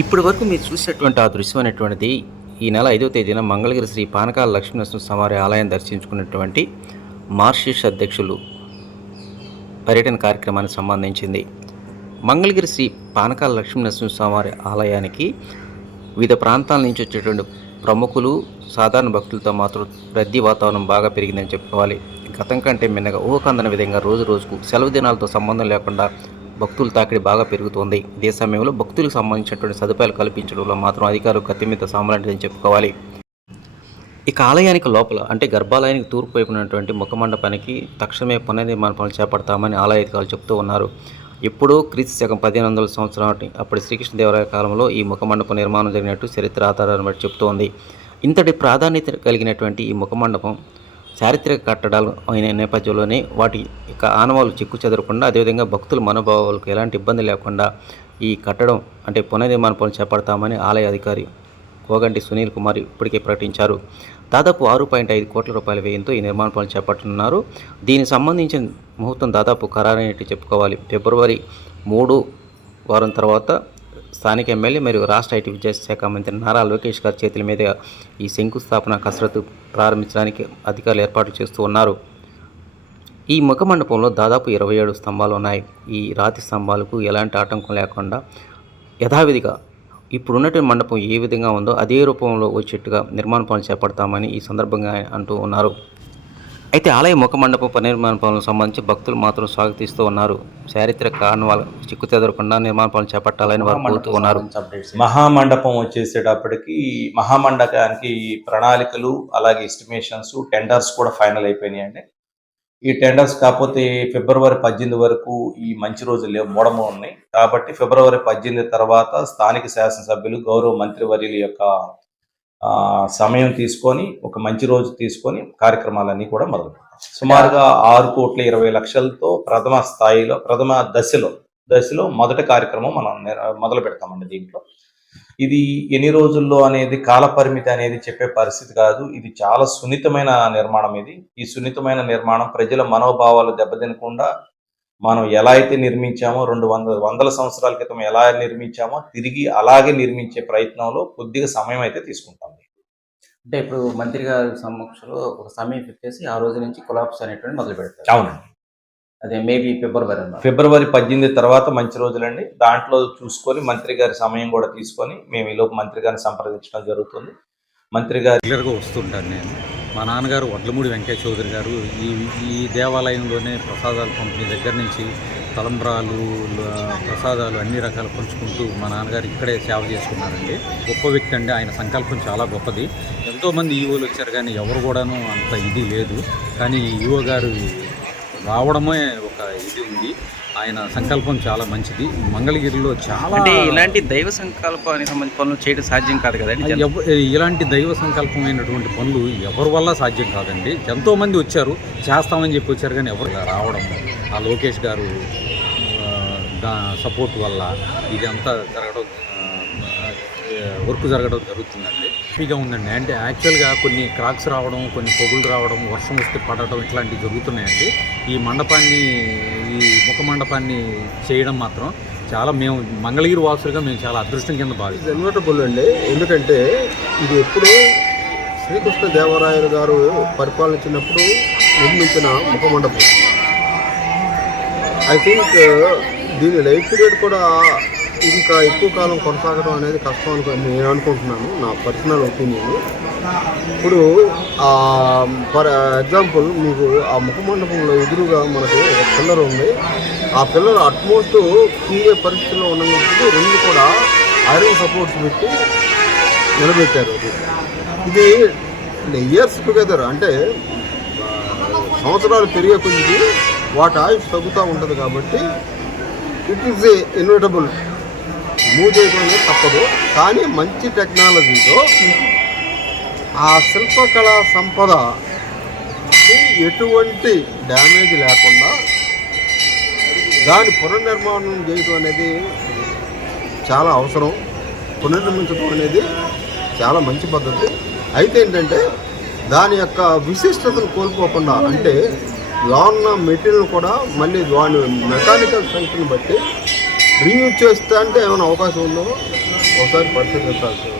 ఇప్పటి వరకు మీరు చూసినటువంటి ఆ దృశ్యం అనేటువంటిది ఈ నెల 5వ తేదీన మంగళగిరి శ్రీ పానకాల లక్ష్మీనరసింహస్వామి ఆలయం దర్శించుకున్నటువంటి మార్షిష్ అధ్యక్షులు పర్యటన కార్యక్రమానికి సంబంధించింది. మంగళగిరి శ్రీ పానకాల లక్ష్మీనరసింహస్వామి ఆలయానికి వివిధ ప్రాంతాల నుంచి వచ్చేటువంటి ప్రముఖులు, సాధారణ భక్తులతో మాత్రం రద్దీ వాతావరణం బాగా పెరిగిందని చెప్పుకోవాలి. గతం కంటే మిన్నగా ఊహకందని విధంగా రోజు రోజుకు సెలవు దినాలతో సంబంధం లేకుండా భక్తుల తాకిడి బాగా పెరుగుతోంది. ఇదే సమయంలో భక్తులకు సంబంధించినటువంటి సదుపాయాలు కల్పించడంలో మాత్రం అధికారులు కత్తిమీద సామలాంటిదని చెప్పుకోవాలి. ఇక ఆలయానికి లోపల అంటే గర్భాలయానికి తూర్పు వైపు ఉన్నటువంటి ముఖమండపానికి తక్షణమే పునర్నిర్మాణ పనులు చేపడతామని ఆలయ అధికారులు చెబుతూ ఉన్నారు. ఎప్పుడో క్రీస్తు శకం 1500 సంవత్సరం అప్పటి శ్రీకృష్ణదేవరాయ కాలంలో ఈ ముఖమండపం నిర్మాణం జరిగినట్టు చరిత్ర ఆధారాలను బట్టి చెబుతోంది. ఇంతటి ప్రాధాన్యత కలిగినటువంటి ఈ ముఖమండపం చారిత్రక కట్టడాలు అయిన నేపథ్యంలోనే వాటి యొక్క ఆనవాళ్ళు చిక్కు చెదరకుండా, అదేవిధంగా భక్తుల మనోభావాలకు ఎలాంటి ఇబ్బంది లేకుండా ఈ కట్టడం అంటే పునర్నిర్మాణ పనులు చేపడతామని ఆలయ అధికారి కోగంటి సునీల్ కుమార్ ఇప్పటికే ప్రకటించారు. దాదాపు 6.5 కోట్ల రూపాయల వ్యయంతో ఈ నిర్మాణ పనులు చేపట్టనున్నారు. దీనికి సంబంధించిన ముహూర్తం దాదాపు ఖరారైనట్టు చెప్పుకోవాలి. ఫిబ్రవరి 3 వారం తర్వాత స్థానిక ఎమ్మెల్యే మరియు రాష్ట్ర ఐటీ విద్యాశాఖ మంత్రి నారా లోకేష్ గారి చేతుల మీద ఈ శంకుస్థాపన కసరత్తు ప్రారంభించడానికి అధికారులు ఏర్పాట్లు చేస్తూ ఉన్నారు. ఈ ముఖ మండపంలో దాదాపు 27 స్తంభాలు ఉన్నాయి. ఈ రాతి స్తంభాలకు ఎలాంటి ఆటంకం లేకుండా యథావిధిగా ఇప్పుడున్నటువంటి మండపం ఏ విధంగా ఉందో అదే రూపంలో వచ్చేట్టుగా నిర్మాణ పనులు చేపడతామని ఈ సందర్భంగా అంటూ ఉన్నారు. అయితే ఆలయ ముఖ మండపం పునర్నిర్మాణ పనులకు సంబంధించి భక్తులు మాత్రం స్వాగతిస్తూ ఉన్నారు. చారిత్రక కారణాల చిక్కు చెదరకుండా నిర్మాణ పనులు చేపట్టాలని వారు కోరుతూ ఉన్నారు. మహామండపం వచ్చేసేటప్పటికి మహామండపానికి ప్రణాళికలు అలాగే ఎస్టిమేషన్స్ టెండర్స్ కూడా ఫైనల్ అయిపోయినాయండి. ఈ టెండర్స్ కాకపోతే ఫిబ్రవరి 18 వరకు ఈ మంచి రోజులు లేవు, మూడము ఉన్నాయి. కాబట్టి ఫిబ్రవరి 18 తర్వాత స్థానిక శాసనసభ్యులు గౌరవ మంత్రివర్యుల యొక్క సమయం తీసుకొని ఒక మంచి రోజు తీసుకొని కార్యక్రమాలన్నీ కూడా మొదలు పెట్టాం. సుమారుగా 6,20,00,000తో ప్రథమ దశలో మొదటి కార్యక్రమం మనం మొదలు పెడతామండి. దీంట్లో ఇది ఎన్ని రోజుల్లో అనేది కాల పరిమితి అనేది చెప్పే పరిస్థితి కాదు. ఇది చాలా సున్నితమైన నిర్మాణం. ఈ సున్నితమైన నిర్మాణం ప్రజల మనోభావాలు దెబ్బతినకుండా మనం ఎలా అయితే నిర్మించామో 200 సంవత్సరాల క్రితం ఎలా నిర్మించామో తిరిగి అలాగే నిర్మించే ప్రయత్నంలో కొద్దిగా సమయం అయితే తీసుకుంటాం. అంటే ఇప్పుడు మంత్రి గారి సమక్షంలో ఒక సమయం ఫిక్స్ చేసి ఆ రోజు నుంచి కొలాప్స్ అనేటువంటి మొదలు పెడతారు. అవునండి. అదే మేబీ ఫిబ్రవరి 18 తర్వాత మంచి రోజులండి. దాంట్లో చూసుకొని మంత్రి గారి సమయం కూడా తీసుకొని మేము ఈలోపు మంత్రి గారిని సంప్రదించడం జరుగుతుంది. మంత్రి గారు రెగ్యులర్గా వస్తుంటాను నేను. మా నాన్నగారు వడ్లమూడి వెంకయ్య చౌదరి గారు ఈ దేవాలయంలోనే ప్రసాదాలు పంపిణీ దగ్గర నుంచి తలంబ్రాలు, ప్రసాదాలు అన్ని రకాలు పంచుకుంటూ మా నాన్నగారు ఇక్కడే సేవ చేసుకున్నారండి. గొప్ప వ్యక్తి అండి. ఆయన సంకల్పం చాలా గొప్పది. ఎంతోమంది ఈవోలు వచ్చారు కానీ ఎవరు కూడాను అంత ఇది లేదు. కానీ ఈవో గారు రావడమే ఒక ఇది ఉంది. ఆయన సంకల్పం చాలా మంచిది. మంగళగిరిలో చాలా అంటే ఇలాంటి దైవ సంకల్పానికి సంబంధించిన పనులు చేయడం సాధ్యం కాదు కదండి. ఇలాంటి దైవ సంకల్పమైనటువంటి పనులు ఎవరి వల్ల సాధ్యం కాదండి. ఎంతోమంది వచ్చారు, చేస్తామని చెప్పి వచ్చారు కానీ ఎవరు రావడం ఆ లోకేష్ గారు సపోర్ట్ వల్ల ఇదంతా వర్క్ జరగడం జరుగుతుందండి. హ్యాపీగా ఉందండి. అంటే యాక్చువల్గా కొన్ని క్రాక్స్ రావడం, కొన్ని పొగులు రావడం, వర్షం వస్తే పడటం ఇట్లాంటివి జరుగుతున్నాయండి. ఈ ముఖ మండపాన్ని చేయడం మాత్రం చాలా మేము మంగళగిరి వాసులుగా మేము చాలా అదృష్టం కింద భావిస్తాం. ఇన్వర్టబుల్ అండి. ఎందుకంటే ఇది ఎప్పుడు శ్రీకృష్ణదేవరాయలు గారు పరిపాలించినప్పుడు నిర్మించిన ముఖ మండపం. ఐ థింక్ దీని లైఫ్ పీరియడ్ కూడా ఇంకా ఎక్కువ కాలం కొనసాగడం అనేది కష్టం నేను అనుకుంటున్నాను, నా పర్సనల్ ఒపీనియన్. ఇప్పుడు ఫర్ ఎగ్జాంపుల్ మీకు ఆ ముఖమండపంలో ఎదురుగా మనకు ఒక పిల్లర్ ఉంది. ఆ పిల్లర్ అట్మోస్ట్ తీరే పరిస్థితుల్లో ఉన్నప్పుడు రెండు కూడా ఐరన్ సపోర్ట్స్ పెట్టి నిలబెట్టారు. ఇది ఇయర్స్ టుగెదర్ అంటే సంవత్సరాలు పెరిగే కొద్ది వాటి ఆయుష్ తగ్గుతూ ఉంటుంది. కాబట్టి ఇట్ ఈస్ ఇన్వర్టబుల్. మూవ్ చేయడం తప్పదు. కానీ మంచి టెక్నాలజీతో ఆ శిల్పకళా సంపద ఎటువంటి డ్యామేజ్ లేకుండా దాని పునర్నిర్మాణం చేయడం అనేది చాలా అవసరం. పునర్నిర్మించడం అనేది చాలా మంచి పద్ధతి. అయితే ఏంటంటే దాని యొక్క విశిష్టతను కోల్పోకుండా, అంటే లో ఉన్న మెటీరియల్ కూడా మళ్ళీ దాని మెకానికల్ స్ట్రెంగ్త్ని బట్టి రీయూజ్ చేస్తా అంటే ఏమైనా అవకాశం ఉందో ఒకసారి పరిశీలించాల్సి